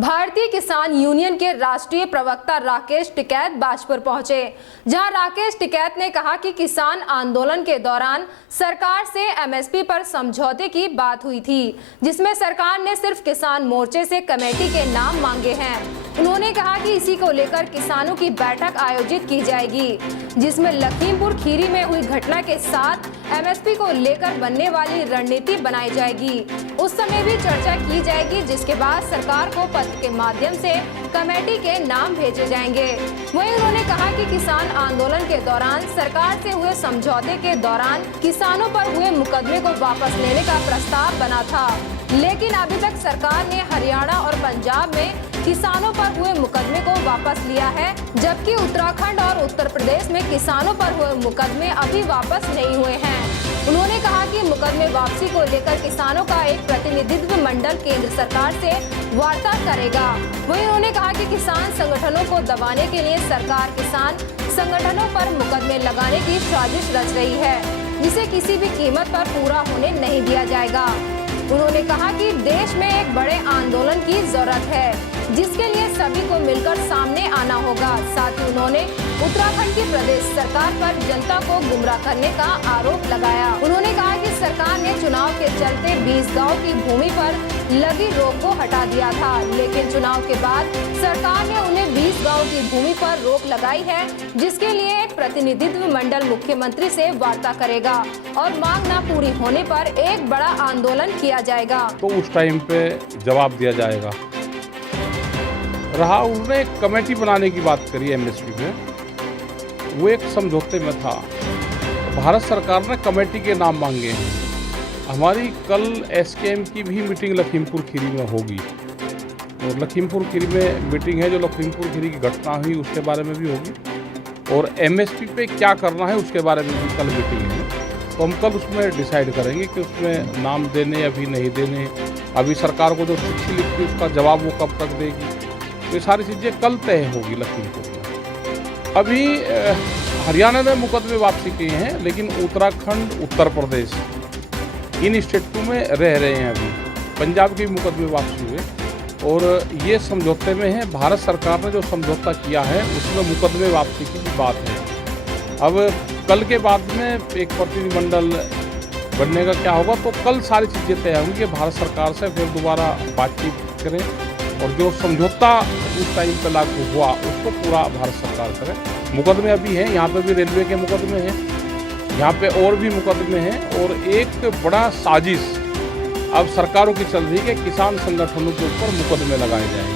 भारतीय किसान यूनियन के राष्ट्रीय प्रवक्ता राकेश टिकैत बाजपुर पहुंचे, जहां राकेश टिकैत ने कहा कि किसान आंदोलन के दौरान सरकार से एमएसपी पर समझौते की बात हुई थी, जिसमें सरकार ने सिर्फ किसान मोर्चे से कमेटी के नाम मांगे हैं। उन्होंने कहा कि इसी को लेकर किसानों की बैठक आयोजित की जाएगी, जिसमें लखीमपुर खीरी में हुई घटना के साथ एमएसपी को लेकर बनने वाली रणनीति बनाई जाएगी। उस समय भी चर्चा की जाएगी, जिसके बाद सरकार को पत्र के माध्यम से कमेटी के नाम भेजे जाएंगे। वहीं उन्होंने कहा कि किसान आंदोलन के दौरान सरकार से हुए समझौते के दौरान किसानों पर हुए मुकदमे को वापस लेने का प्रस्ताव बना था, लेकिन अभी तक सरकार ने हरियाणा और पंजाब में किसानों पर हुए मुकदमे को वापस लिया है, जबकि उत्तराखंड और उत्तर प्रदेश में किसानों पर हुए मुकदमे अभी वापस नहीं हुए हैं। उन्होंने कहा कि मुकदमे वापसी को लेकर किसानों का एक प्रतिनिधित्व मंडल केंद्र सरकार से वार्ता करेगा। वहीं उन्होंने कहा कि किसान संगठनों को दबाने के लिए सरकार किसान संगठनों पर मुकदमे लगाने की साजिश रच रही है, जिसे किसी भी कीमत पर पूरा होने नहीं दिया जाएगा। उन्होंने कहा कि देश में एक बड़े आंदोलन की जरूरत है, जिसके लिए सभी को मिलकर सामने आना होगा। साथ ही उन्होंने उत्तराखंड की प्रदेश सरकार पर जनता को गुमराह करने का आरोप लगाया। उन्होंने कहा कि सरकार ने चुनाव के चलते 20 गांव की भूमि पर लगी रोक को हटा दिया था, लेकिन चुनाव के बाद सरकार ने उन्हें 20 गांव की भूमि पर रोक लगाई है, जिसके लिए एक प्रतिनिधित्व मंडल मुख्यमंत्री से वार्ता करेगा और मांग न पूरी होने पर एक बड़ा आंदोलन किया जाएगा। तो उस टाइम पे जवाब दिया जाएगा। रहा उन्होंने एक कमेटी बनाने की बात करी एमएसपी में, वो एक समझौते में था। भारत सरकार ने कमेटी के नाम मांगे हैं। हमारी कल एसकेएम की भी मीटिंग लखीमपुर खीरी में होगी, और लखीमपुर खीरी में मीटिंग है जो लखीमपुर खीरी की घटना हुई उसके बारे में भी होगी, और एमएसपी पे क्या करना है उसके बारे में भी कल मीटिंग है। तो हम कल उसमें डिसाइड करेंगे कि उसमें नाम देने या भी नहीं देने। अभी सरकार को जो चिट्ठी लिखी उसका जवाब वो कब तक देगी, तो ये सारी चीज़ें कल तय होगी लखीमपुर में। अभी हरियाणा ने मुकदमे वापसी किए हैं, लेकिन उत्तराखंड, उत्तर प्रदेश इन स्टेटों में रह रहे हैं। अभी पंजाब के मुकदमे वापसी हुए और ये समझौते में है। भारत सरकार ने जो समझौता किया है उसमें मुकदमे वापसी की भी बात है। अब कल के बाद में एक प्रतिनिधिमंडल बनने का क्या होगा, तो कल सारी चीज़ें तय होंगी कि भारत सरकार से फिर दोबारा बातचीत करें और जो समझौता उस टाइम पर लागू हुआ उसको पूरा भारत सरकार करे। मुकदमे अभी हैं, यहाँ पे भी रेलवे के मुकदमे हैं, यहाँ पे और भी मुकदमे हैं, और एक बड़ा साजिश अब सरकारों की चल रही है कि किसान संगठनों के ऊपर मुकदमे लगाए जाएंगे।